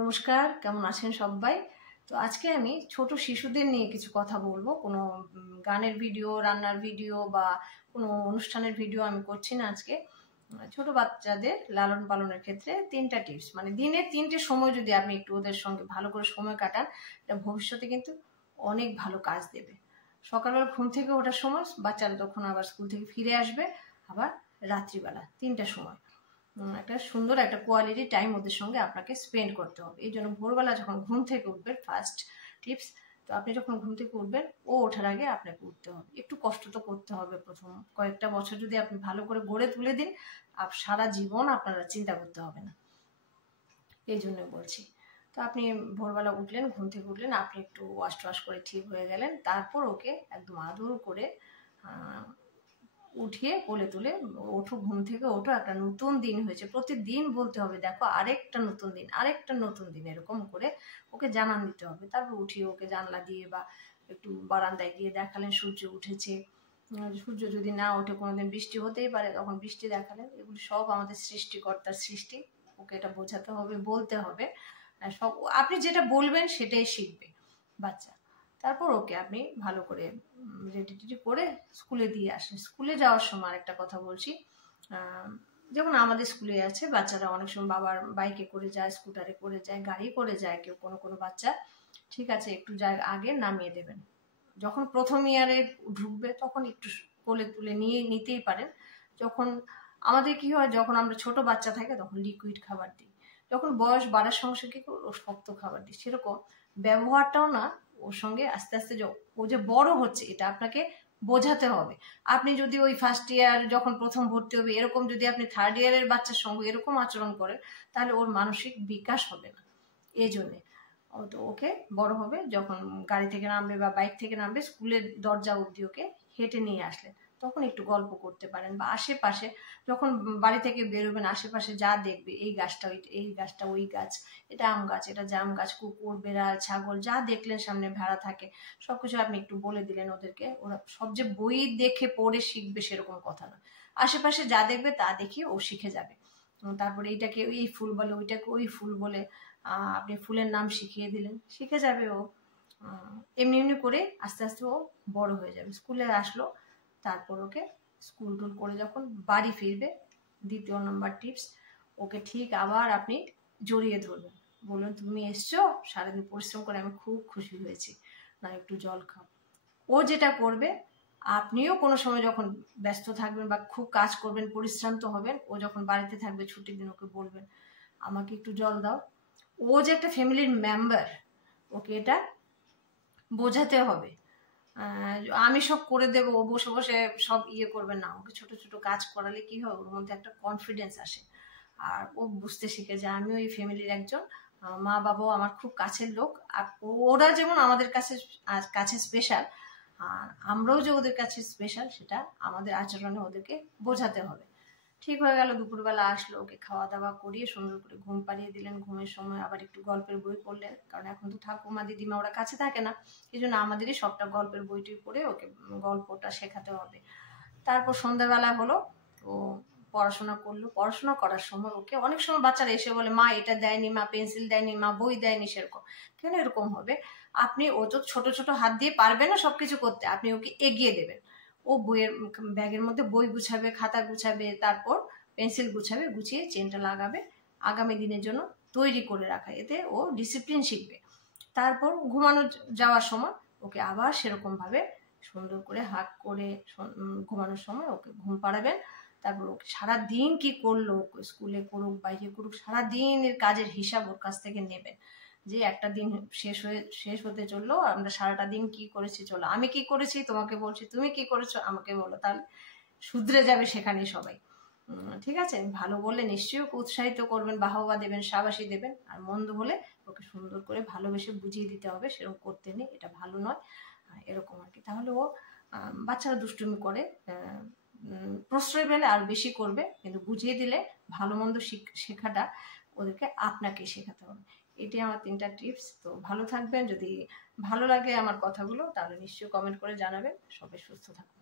নমস্কার, কেমন আছেন সবাই? তো আজকে আমি ছোট শিশুদের নিয়ে কিছু কথা বলবো। কোনো গানের ভিডিও, রান্নার ভিডিও বা কোনো অনুষ্ঠানের ভিডিও আমি করছি না আজকে। ছোট বাচ্চাদের লালন পালনের ক্ষেত্রে 3টা টিপস, মানে দিনের 3টে সময় যদি আপনি একটু ওদের সঙ্গে ভালো করে সময় কাটান, এটা ভবিষ্যতে কিন্তু অনেক ভালো কাজ দেবে। সকালবেলা ঘুম থেকে ওঠার সময়, বাচ্চারা তখন আবার স্কুল থেকে ফিরে আসবে, আবার রাত্রিবেলা 3টা সময় একটা সুন্দর একটা কোয়ালিটি টাইম ওদের সঙ্গে আপনাকে স্পেন্ড করতে হবে। এই জন্য ভোরবেলা যখন ঘুম থেকে উঠবেন, ফার্স্ট টিপস, তো আপনি যখন ঘুম থেকে উঠবেন, ও ওঠার আগে আপনাকে উঠতে হবে। একটু কষ্ট তো করতে হবে, প্রথম কয়েকটা বছর যদি আপনি ভালো করে গড়ে তুলে দিন, সারা জীবন আপনারা চিন্তা করতে হবে না। এই জন্য বলছি। তো আপনি ভোরবেলা উঠলেন, ঘুম থেকে উঠলেন, আপনি একটু ওয়াশ টোয়াশ করে ঠিক হয়ে গেলেন, তারপর ওকে একদম আদর করে উঠিয়ে কোলে তুলে, ওঠো ঘুম থেকে, ওঠো, একটা নতুন দিন হয়েছে। প্রতিদিন বলতে হবে, দেখো আরেকটা নতুন দিন, আরেকটা নতুন দিন, এরকম করে ওকে জানান দিতে হবে। তারপর উঠিয়ে ওকে জানলা দিয়ে বা একটু বারান্দায় গিয়ে দেখালেন সূর্য উঠেছে। সূর্য যদি না ওঠে, কোনোদিন বৃষ্টি হতেই পারে, তখন বৃষ্টি দেখালেন। এগুলি সব আমাদের সৃষ্টিকর্তার সৃষ্টি, ওকে এটা বোঝাতে হবে, বলতে হবে। সব আপনি যেটা বলবেন সেটাই শিখবে বাচ্চা। তারপর ওকে আপনি ভালো করে রেডি টেডি করে স্কুলে দিয়ে আসেন। স্কুলে যাওয়ার সময় আরেকটা কথা বলছি, যেমন আমাদের স্কুলে আছে, বাচ্চারা অনেক সময় বাবার বাইকে করে যায়, স্কুটারে করে যায়, গাড়ি করে যায় কেউ, কোনো কোনো বাচ্চা। ঠিক আছে, একটু আগে নামিয়ে দেবেন। যখন প্রথম ইয়ারে ঢুকবে তখন একটু কোলে তুলে নিতেই পারেন। যখন আমাদের কি হয়, যখন আমরা ছোট বাচ্চা থাকে তখন লিকুইড খাবার দিই, যখন বয়স বাড়ার সঙ্গে সঙ্গে ও শক্ত খাবার দিই। সেরকম ব্যবহারটাও না ওর সঙ্গে আস্তে আস্তে ও যে বড় হচ্ছে এটা আপনাকে বোঝাতে হবে। আপনি যদি ওই ফার্স্ট ইয়ার যখন প্রথম ভর্তি হবে এরকম যদি আপনি থার্ড ইয়ারের বাচ্চার সঙ্গে এরকম আচরণ করেন, তাহলে ওর মানসিক বিকাশ হবে না। এই জন্যে তো ওকে বড় হবে, যখন গাড়ি থেকে নামবে বা বাইক থেকে নামবে, স্কুলের দরজা অবধি ওকে হেঁটে নিয়ে আসলেন, তখন একটু গল্প করতে পারেন। বা আশেপাশে যখন বাড়ি থেকে বেরোবেন, আশেপাশে যা দেখবে, এই গাছটা এই গাছটা ওই গাছ, এটা আম গাছ, এটা জাম গাছ, কুকুর, বেড়াল, ছাগল, যা দেখলেন, সামনে ভেড়া থাকে, সবকিছু আপনি একটু বলে দিলেন ওদেরকে। ওরা সব যে বই দেখে পড়ে শিখবে সেরকম কথা না, আশেপাশে যা দেখবে তা দেখে ও শিখে যাবে। তারপরে এইটাকে এই ফুল বলে, ওইটাকে ওই ফুল বলে, আপনি ফুলের নাম শিখিয়ে দিলেন, শিখে যাবে ও। এমনি এমনি করে আস্তে আস্তে ও বড় হয়ে যাবে। স্কুলে আসলো, তারপর ওকে স্কুল টুল করে যখন বাড়ি ফিরবে, 2য় নম্বর টিপস, ওকে ঠিক আবার আপনি জড়িয়ে ধরবেন, বলুন তুমি এসছো, সারাদিন পরিশ্রম করে আমি খুব খুশি হয়েছি, না একটু জল খাও। ও যেটা করবে, আপনিও কোনো সময় যখন ব্যস্ত থাকবেন বা খুব কাজ করবেন, পরিশ্রান্ত হবেন, ও যখন বাড়িতে থাকবে ছুটির দিন, ওকে বলবেন আমাকে একটু জল দাও। ও যে একটা ফ্যামিলির মেম্বার, ওকে এটা বোঝাতে হবে। আমি সব করে দেবো, ও বসে বসে সব করবে না। ওকে ছোট ছোট কাজ করালে কি হয়, ওর মধ্যে একটা কনফিডেন্স আসে, আর ও বুঝতে শিখে যে আমিও এই ফ্যামিলির একজন, মা বাবাও আমার খুব কাছের লোক, আর ওরা যেমন আমাদের কাছে স্পেশাল, আর আমরাও যে ওদের কাছে স্পেশাল, সেটা আমাদের আচরণে ওদেরকে বোঝাতে হবে। ঠিক হয়ে গেল, দুপুরবেলা আসলো, ওকে খাওয়া দাওয়া করিয়ে সুন্দর করে ঘুম পাড়িয়ে দিলেন। ঘুমের সময় আবার একটু গল্পের বই পড়লেন, কারণ এখন তো ঠাকুমা দিদিমা ওরা কাছে থাকে না, এই জন্য আমাদেরই সবটা গল্পের বইটি পড়ে ওকে গল্পটা শেখাতে হবে। তারপর সন্ধ্যাবেলা হলো, ও পড়াশোনা করলো। পড়াশোনা করার সময় ওকে, অনেক সময় বাচ্চারা এসে বলে মা এটা দেয়নি, মা পেন্সিল দেয়নি, মা বই দেয়নি, সেরকম কেন এরকম হবে? আপনি, ও তো ছোট ছোট হাত দিয়ে পারবে না সবকিছু করতে, আপনি ওকে এগিয়ে দেবেন। ও বইয়ের ব্যাগের মধ্যে বই গুছাবে, খাতা গুছাবে, তারপর পেন্সিল গুছাবে, গুছিয়ে চেনটা লাগাবে, আগামী দিনের জন্য তৈরি করে রাখা, এতে ও ডিসিপ্লিন শিখবে। তারপর ঘুমানো যাওয়ার সময় ওকে আবার সেরকম ভাবে সুন্দর করে হাত করে ঘুমানোর সময় ওকে ঘুম পাড়াবেন। তারপর ওকে সারাদিন কি করলো, স্কুলে করুক বাইরে করুক, সারাদিনের কাজের হিসাব ওর কাছ থেকে নেবেন, যে একটা দিন শেষ হতে চললো, আমরা সারাটা দিন কি করেছি, চলো আমি কি করেছি তোমাকে বলছি, তুমি কি করেছো আমাকে বলো, তাহলে শুধরে যাবে সেখানেই সবাই। ঠিক আছে, ভালো বললে নিশ্চয়ই ওকে উৎসাহিত করবেন, বাহবা দেবেন, শাবাশি দেবেন, আর মন্দ হলে ওকে সুন্দর করে ভালোবেসে বুঝিয়ে দিতে হবে, সেরকম করতে নেই, এটা ভালো নয়, এরকম আর কি। তাহলে ও, বাচ্চারা দুষ্টুমি করে, প্রশ্রয় পেলে আর বেশি করবে, কিন্তু বুঝিয়ে দিলে ভালো মন্দ শেখাটা ওদেরকে আপনাকে শেখাতে হবে। এটাই আমার 3টা টিপস। তো ভালো থাকবেন, যদি ভালো লাগে আমার কথাগুলো তাহলে নিশ্চয়ই কমেন্ট করে জানাবেন। সবাই সুস্থ থাকুন।